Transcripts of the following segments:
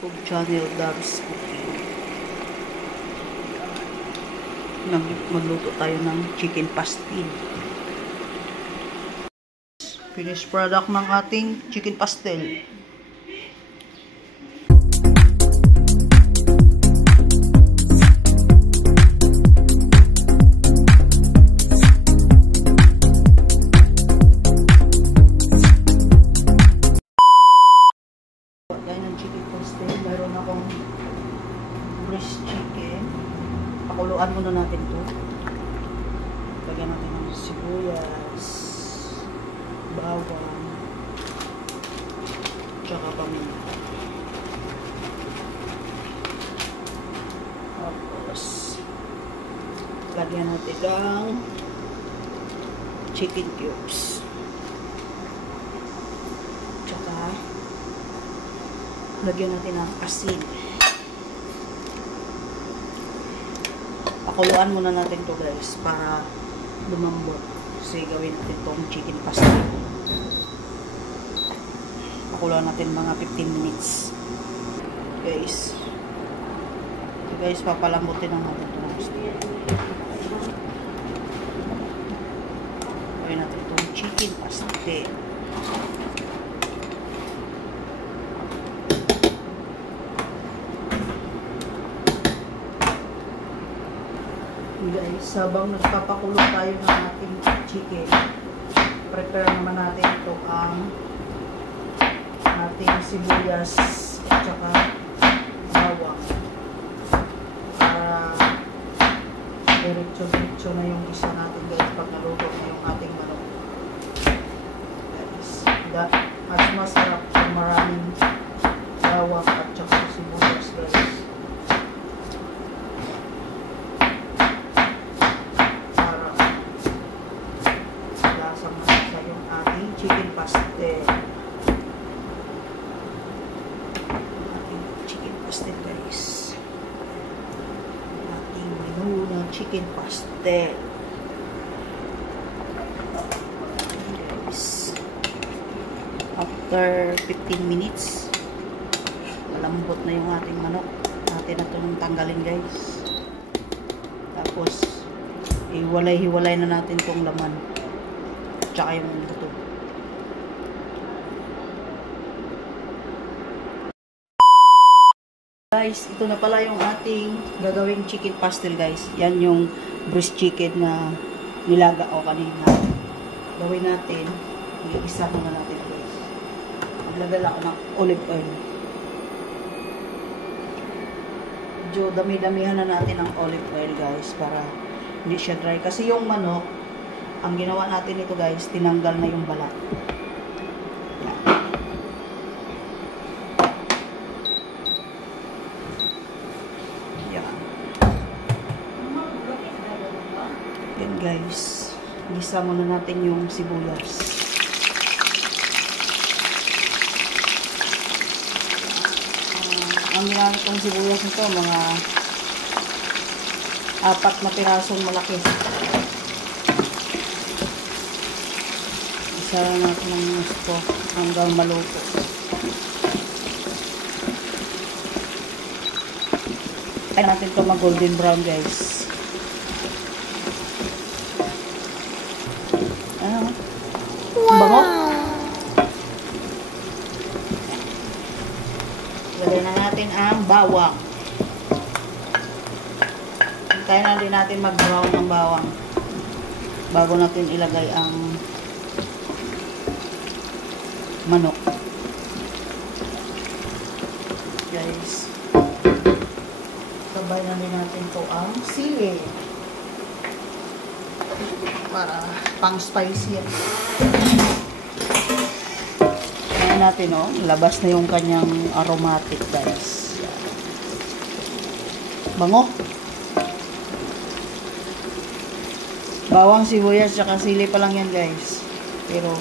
YouTube channel Dabs Cooking. Magluto tayo ng chicken pastel. Finished product ng ating chicken pastel. Meron akong breast chicken. Pakuluan muna natin ito. Lagyan natin ng sibuyas, bawang, tsaka paminta. Tapos lagyan natin ng chicken cubes. Lagyan natin ng asin. Pakuluan muna natin to guys para lumambot. Kasi gawin natin tong chicken pastel. Pakuluan natin mga 15 minutes. Guys. So guys, papalambutin lang natin ito. Gawin natin tong chicken pastel. Guys, habang nagpapakulo tayo ng ating chicken, prepare naman natin ito ang ating sibuyas at saka bawang para diretso-diretso na yung isa natin guys pag naluto na yung ating manok. Guys, mas masarap kung maraming bawang at saka sibuyas guys. Chicken pastel. Ating chicken pastel guys. Ating menu ng chicken pastel. Guys. After 15 minutes, malambot na yung ating manok. Natin na itong tanggalin guys. Tapos, iwalay-hiwalay na natin itong laman. Tsaka yung buto. Guys, ito na pala yung ating gagawing chicken pastel guys. Yan yung breast chicken na nilaga o kanina. Gawin natin. Iisa muna natin guys. Maglagay ako ng olive oil. Medyo dami-damihan na natin ng olive oil guys para hindi siya dry. Kasi yung manok, ang ginawa natin ito guys, tinanggal na yung balat. Yan guys, gisa muna natin yung sibuyas. Ang ginamit kong sibuyas nito, mga 4 na pirasong malaki. Isa lang natin ng gusto hanggang maluto. Kaya natin ito mag golden brown guys. Bango. Lagyan na natin ang bawang. Hintayin na din natin mag-brown ng bawang bago natin ilagay ang manok. Guys, sabay na din natin ito ang sili para pang spicy yan. Ayan natin, oh. Labas na yung kanyang aromatic, guys. Bango. Bawang, sibuyas, tsaka sili pa lang yan, guys. Pero,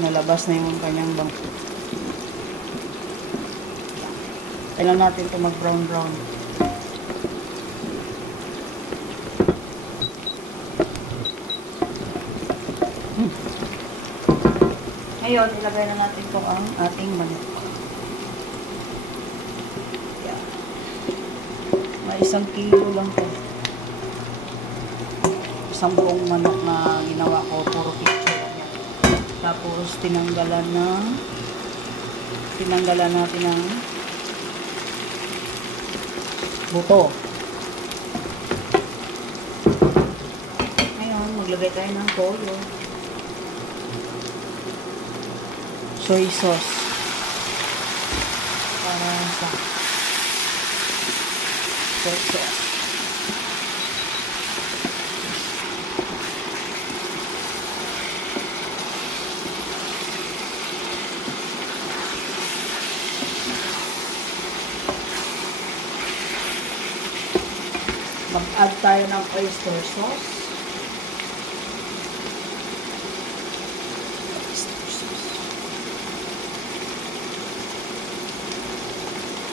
nalabas na yung kanyang bango. Kailan natin ito mag-brown-brown. Ngayon, ilagay na natin itong ang ating manok. Mga 1 kilo lang to. Isang buong manok na ginawa ko, puro picture lang yan. Tapos tinanggalan natin ng buto. Ngayon, maglagay tayo ng toyo. Soy sauce. Para sa soy sauce. Mag-add tayo ng oyster sauce.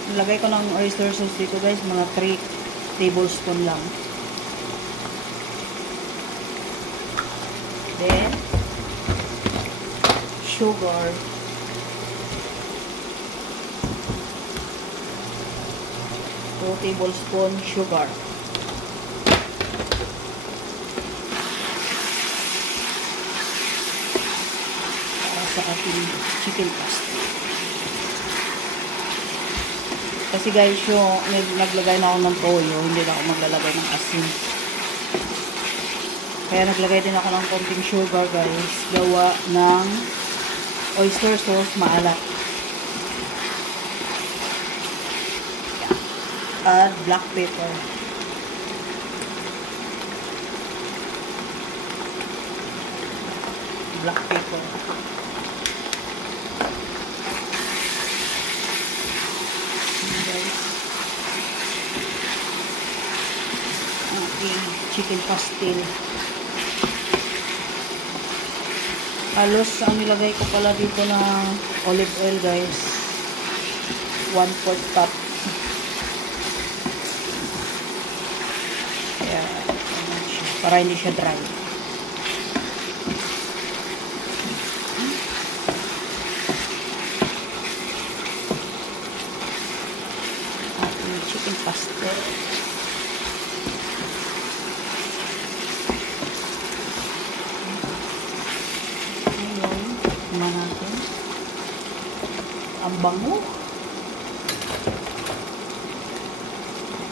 Nilagay ko ng oyster sauce dito guys, mga 3 tablespoon lang. Then, sugar. Two tablespoon sugar. Sa ating chicken pasta. Kasi guys, yung naglagay na ako ng toyo, hindi na ako maglalagay ng asin. Kaya naglagay din ako ng konting sugar guys, gawa ng oyster sauce maalat. Add black pepper. Black pepper. Chicken pastel. Halos ang nilagay ko pala dito na olive oil guys, 1/4 cup. Kaya para hindi siya dry. Ating chicken pastel. Natin ang bango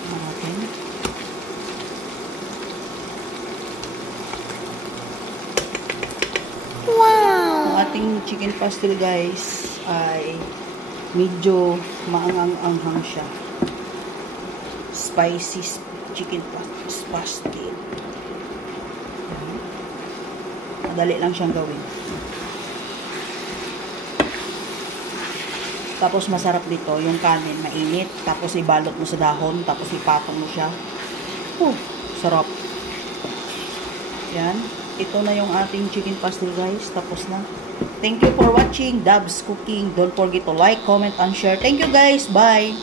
natin. Wow! Ang ating chicken pastel guys ay medyo maangang-anghang siya. Spicy chicken pastel. Madali lang siyang gawin. Tapos masarap dito, yung kanin mainit, tapos ibalot mo sa dahon, tapos ipatong mo siya. Sarap. Yan. Ito na yung ating chicken pastel guys. Tapos na. Thank you for watching Dabs Cooking. Don't forget to like, comment, and share. Thank you guys. Bye!